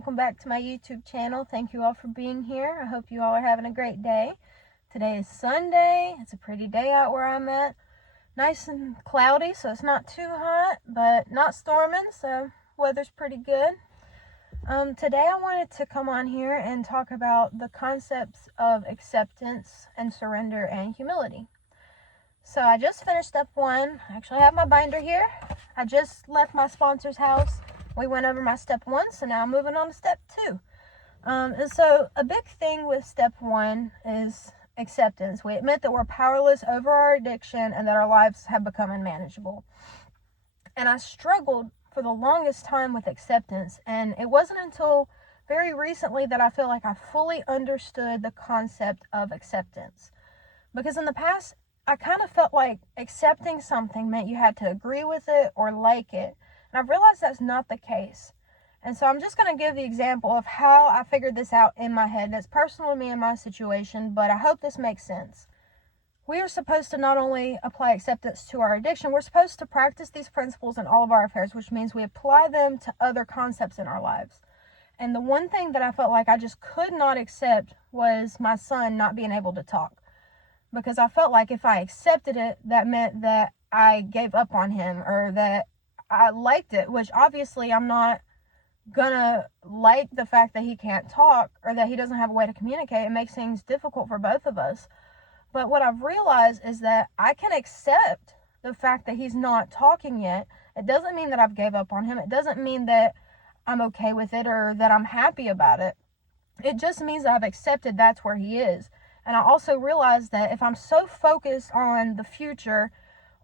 welcome back to my YouTube channel. Thank you all for being here. I hope you all are having a great day. Today is Sunday. It's a pretty day out where I'm at. Nice and cloudy, so it's not too hot, but not storming, so weather's pretty good. Today I wanted to come on here and talk about the concepts of acceptance and surrender and humility. So I just finished step 1. I actually have my binder here. I just left my sponsor's house. We went over my step 1, so now I'm moving on to step 2. And so a big thing with step 1 is acceptance. We admit that we're powerless over our addiction and that our lives have become unmanageable. And I struggled for the longest time with acceptance, and it wasn't until very recently that I feel like I fully understood the concept of acceptance. Because in the past, I kind of felt like accepting something meant you had to agree with it or like it. And I've realized that's not the case. And so I'm just going to give the example of how I figured this out in my head. That's personal to me and my situation, but I hope this makes sense. We are supposed to not only apply acceptance to our addiction, we're supposed to practice these principles in all of our affairs, which means we apply them to other concepts in our lives. And the one thing that I felt like I just could not accept was my son not being able to talk. Because I felt like if I accepted it, that meant that I gave up on him or that I liked it, which obviously I'm not gonna like the fact that he can't talk or that he doesn't have a way to communicate. It makes things difficult for both of us. But what I've realized is that I can accept the fact that he's not talking yet. It doesn't mean that I've gave up on him. It doesn't mean that I'm okay with it or that I'm happy about it. It just means that I've accepted that's where he is. And I also realized that if I'm so focused on the future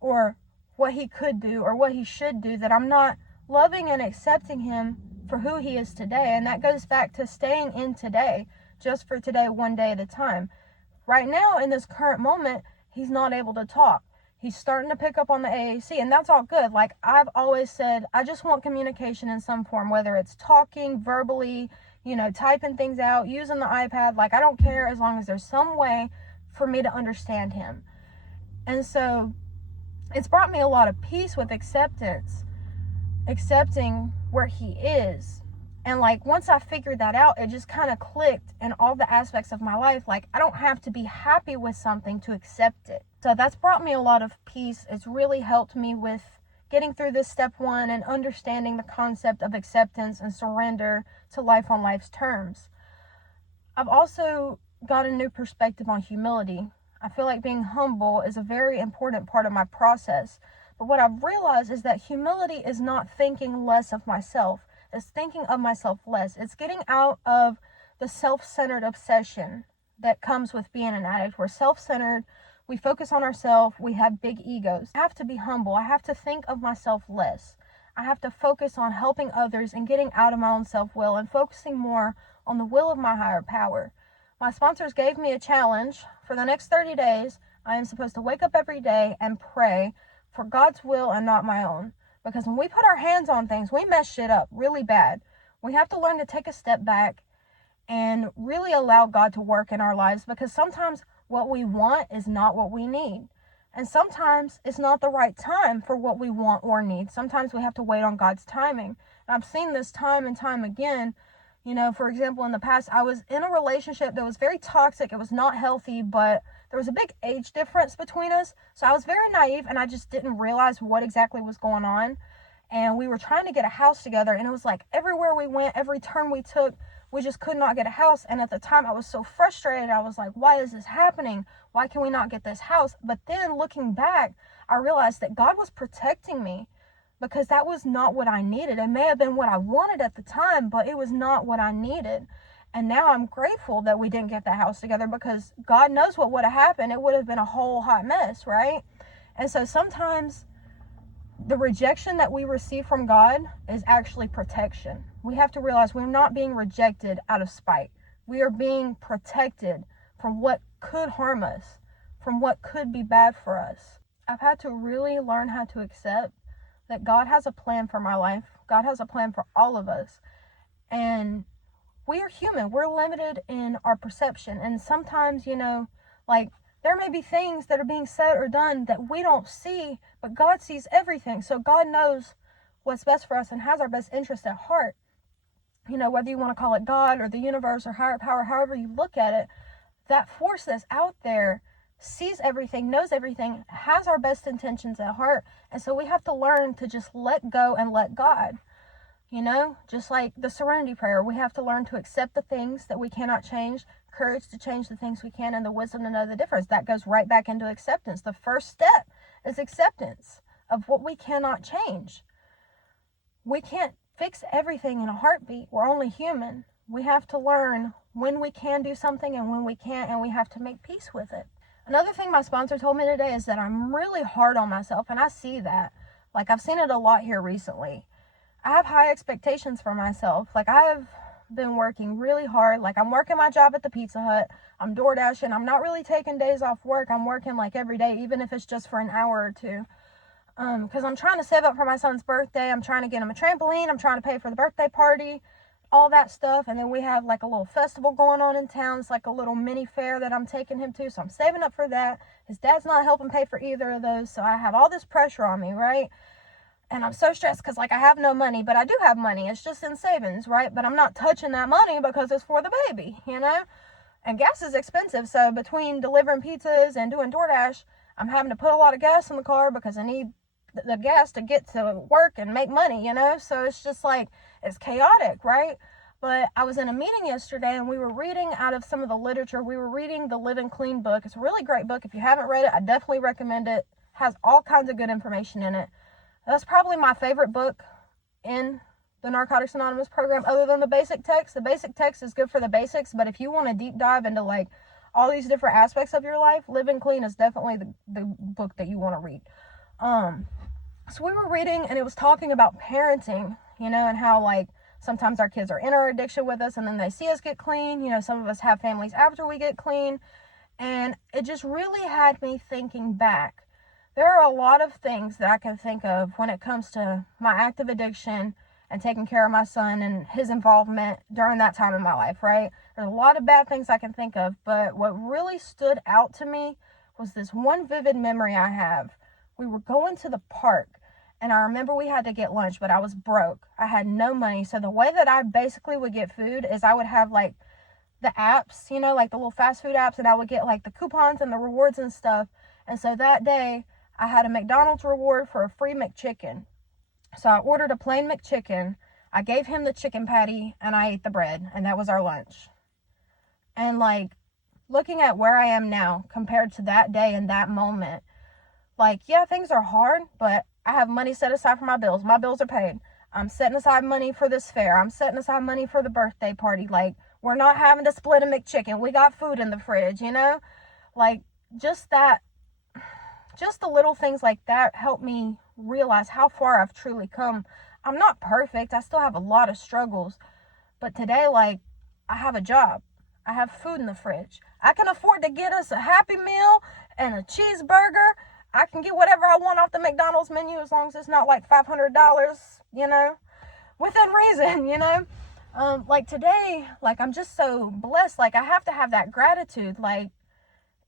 or what he could do or what he should do, that I'm not loving and accepting him for who he is today. And that goes back to staying in today, just for today, one day at a time. Right now, in this current moment, he's not able to talk. He's starting to pick up on the AAC, and that's all good. Like I've always said, I just want communication in some form, whether it's talking, verbally, typing things out, using the iPad. Like I don't care as long as there's some way for me to understand him. And so it's brought me a lot of peace with acceptance, accepting where he is. And like once I figured that out, it just kind of clicked in all the aspects of my life. Like I don't have to be happy with something to accept it. So that's brought me a lot of peace. It's really helped me with getting through this step 1 and understanding the concept of acceptance and surrender to life on life's terms. I've also got a new perspective on humility. I feel like being humble is a very important part of my process. But what I've realized is that humility is not thinking less of myself. It's thinking of myself less. It's getting out of the self-centered obsession that comes with being an addict. We're self-centered. We focus on ourselves. We have big egos. I have to be humble. I have to think of myself less. I have to focus on helping others and getting out of my own self-will and focusing more on the will of my higher power. My sponsors gave me a challenge. For the next 30 days, I am supposed to wake up every day and pray for God's will and not my own. Because when we put our hands on things, we mess shit up really bad. We have to learn to take a step back and really allow God to work in our lives, because sometimes what we want is not what we need. And sometimes it's not the right time for what we want or need. Sometimes we have to wait on God's timing. And I've seen this time and time again. For example, in the past, I was in a relationship that was very toxic. It was not healthy, but there was a big age difference between us. So I was very naive and I just didn't realize what exactly was going on. And we were trying to get a house together, and it was like everywhere we went, every turn we took, we just could not get a house. And at the time I was so frustrated. I was like, why is this happening? Why can we not get this house? But then looking back, I realized that God was protecting me, because that was not what I needed. It may have been what I wanted at the time, but it was not what I needed. And now I'm grateful that we didn't get the house together, because God knows what would have happened. It would have been a whole hot mess, right? And so sometimes the rejection that we receive from God is actually protection. We have to realize we're not being rejected out of spite. We are being protected from what could harm us, from what could be bad for us. I've had to really learn how to accept that God has a plan for my life. God has a plan for all of us. And we are human. We're limited in our perception. And sometimes, there may be things that are being said or done that we don't see, but God sees everything. So God knows what's best for us and has our best interest at heart. you know, whether you want to call it God or the universe or higher power, however you look at it, that force that's out there sees everything, knows everything, has our best intentions at heart. And so we have to learn to just let go and let God. You know, just like the serenity prayer, we have to learn to accept the things that we cannot change, courage to change the things we can, and the wisdom to know the difference. That goes right back into acceptance. The first step is acceptance of what we cannot change. We can't fix everything in a heartbeat. We're only human. We have to learn when we can do something and when we can't, and we have to make peace with it. Another thing my sponsor told me today is that I'm really hard on myself, and I see that. Like, I've seen it a lot here recently. I have high expectations for myself. Like, I have been working really hard. Like, I'm working my job at the Pizza Hut. I'm door dashing. I'm not really taking days off work. I'm working like every day, even if it's just for an hour or two. Because I'm trying to save up for my son's birthday. I'm trying to get him a trampoline. I'm trying to pay for the birthday party, all that stuff. And then we have like a little festival going on in town. It's like a little mini fair that I'm taking him to. So I'm saving up for that. His dad's not helping pay for either of those. So I have all this pressure on me, right? And I'm so stressed because, like, I have no money, but I do have money. It's just in savings, right? But I'm not touching that money because it's for the baby, you know? And gas is expensive. So between delivering pizzas and doing DoorDash, I'm having to put a lot of gas in the car because I need the gas to get to work and make money, you know? So it's just like, it's chaotic, right? But I was in a meeting yesterday and we were reading out of some of the literature. We were reading the Live and Clean book. It's a really great book. If you haven't read it, I definitely recommend it. It has all kinds of good information in it. That's probably my favorite book in the Narcotics Anonymous program, other than the basic text. The basic text is good for the basics, but if you want to deep dive into like all these different aspects of your life, Live and Clean is definitely the book that you want to read. So we were reading and it was talking about parenting, you know, and how like sometimes our kids are in our addiction with us and then they see us get clean. You know, some of us have families after we get clean. And it just really had me thinking back. There are a lot of things that I can think of when it comes to my active addiction and taking care of my son and his involvement during that time in my life, right? There's a lot of bad things I can think of, but what really stood out to me was this one vivid memory I have. We were going to the park, and I remember we had to get lunch, but I was broke. I had no money, so the way that I basically would get food is I would have like the apps, you know, like the little fast food apps, and I would get like the coupons and the rewards and stuff. And so that day, I had a McDonald's reward for a free McChicken. So I ordered a plain McChicken. I gave him the chicken patty and I ate the bread, and that was our lunch. And like looking at where I am now compared to that day and that moment, like, yeah, things are hard, but I have money set aside for my bills. My bills are paid. I'm setting aside money for this fair. I'm setting aside money for the birthday party. Like, we're not having to split a McChicken. We got food in the fridge, you know? Like, just the little things like that help me realize how far I've truly come. I'm not perfect. I still have a lot of struggles. But today, like, I have a job. I have food in the fridge. I can afford to get us a Happy Meal and a cheeseburger. I can get whatever I want off the McDonald's menu as long as it's not like $500, you know, within reason, you know. Like today, like I'm just so blessed. Like I have to have that gratitude. Like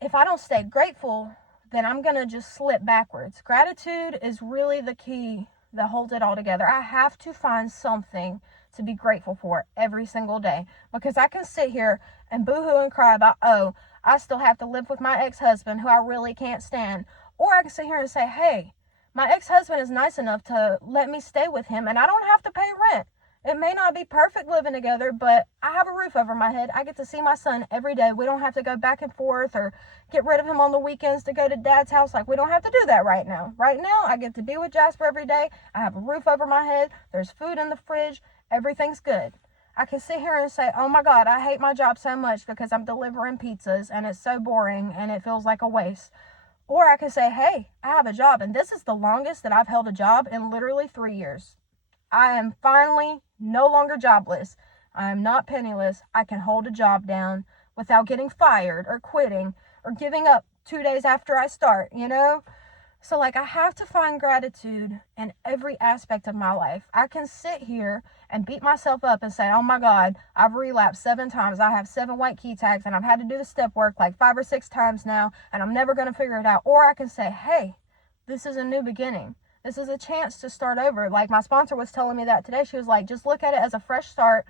if I don't stay grateful, then I'm going to just slip backwards. Gratitude is really the key that holds it all together. I have to find something to be grateful for every single day, because I can sit here and boohoo and cry about, oh, I still have to live with my ex-husband who I really can't stand. Or I can sit here and say, hey, my ex-husband is nice enough to let me stay with him and I don't have to pay rent. It may not be perfect living together, but I have a roof over my head. I get to see my son every day. We don't have to go back and forth or get rid of him on the weekends to go to dad's house. Like, we don't have to do that right now. Right now, I get to be with Jasper every day. I have a roof over my head. There's food in the fridge. Everything's good. I can sit here and say, oh my God, I hate my job so much because I'm delivering pizzas and it's so boring and it feels like a waste. Or I can say, hey, I have a job, and this is the longest that I've held a job in literally 3 years. I am finally no longer jobless. I am not penniless. I can hold a job down without getting fired or quitting or giving up 2 days after I start, you know? So like I have to find gratitude in every aspect of my life. I can sit here and beat myself up and say, oh my God, I've relapsed 7 times. I have 7 white key tags and I've had to do the step work like 5 or 6 times now and I'm never going to figure it out. Or I can say, hey, this is a new beginning. This is a chance to start over. Like my sponsor was telling me that today. She was like, just look at it as a fresh start.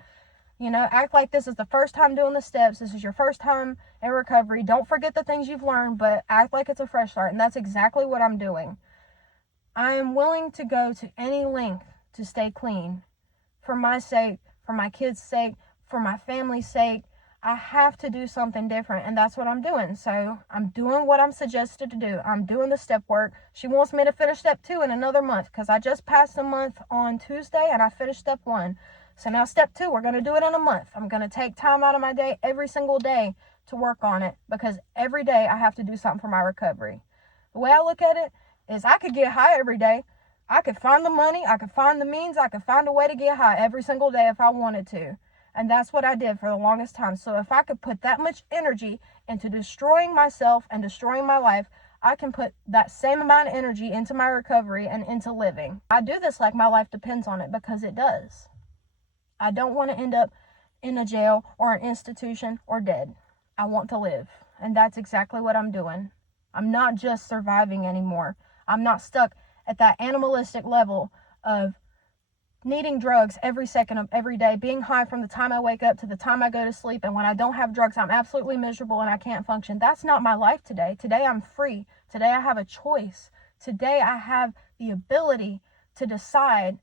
You know, act like this is the first time doing the steps. This is your first time in recovery. Don't forget the things you've learned, but act like it's a fresh start. And that's exactly what I'm doing. I am willing to go to any length to stay clean. For my sake, for my kids' sake, for my family's sake. I have to do something different, and that's what I'm doing. So I'm doing what I'm suggested to do. I'm doing the step work. She wants me to finish step 2 in another month because I just passed a month on Tuesday and I finished step 1. So now step 2, we're going to do it in a month. I'm going to take time out of my day every single day to work on it because every day I have to do something for my recovery. The way I look at it is I could get high every day. I could find the money, I could find the means, I could find a way to get high every single day if I wanted to. And that's what I did for the longest time. So if I could put that much energy into destroying myself and destroying my life, I can put that same amount of energy into my recovery and into living. I do this like my life depends on it because it does. I don't want to end up in a jail or an institution or dead. I want to live. And that's exactly what I'm doing. I'm not just surviving anymore. I'm not stuck at that animalistic level of needing drugs every second of every day, being high from the time I wake up to the time I go to sleep, and when I don't have drugs, I'm absolutely miserable and I can't function. That's not my life today. Today I'm free. Today I have a choice. Today I have the ability to decide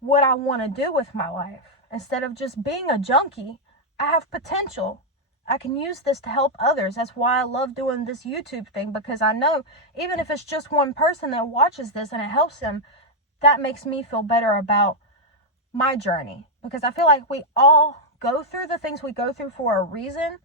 what I want to do with my life. Instead of just being a junkie, I have potential. I can use this to help others. That's why I love doing this YouTube thing, because I know even if it's just one person that watches this and it helps them, that makes me feel better about my journey, because I feel like we all go through the things we go through for a reason,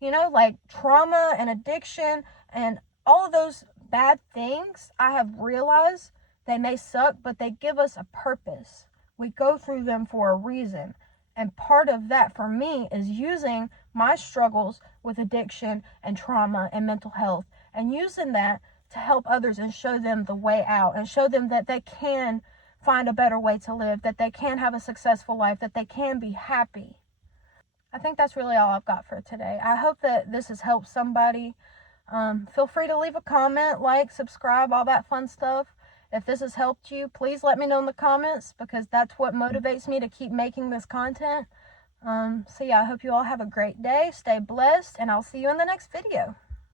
you know, like trauma and addiction and all of those bad things. I have realized they may suck, but they give us a purpose. We go through them for a reason. And part of that for me is using my struggles with addiction and trauma and mental health and using that to help others and show them the way out and show them that they can find a better way to live, that they can have a successful life, that they can be happy. I think that's really all I've got for today. I hope that this has helped somebody. Feel free to leave a comment, like, subscribe, all that fun stuff. If this has helped you, please let me know in the comments, because that's what motivates me to keep making this content. So yeah, I hope you all have a great day. Stay blessed, and I'll see you in the next video.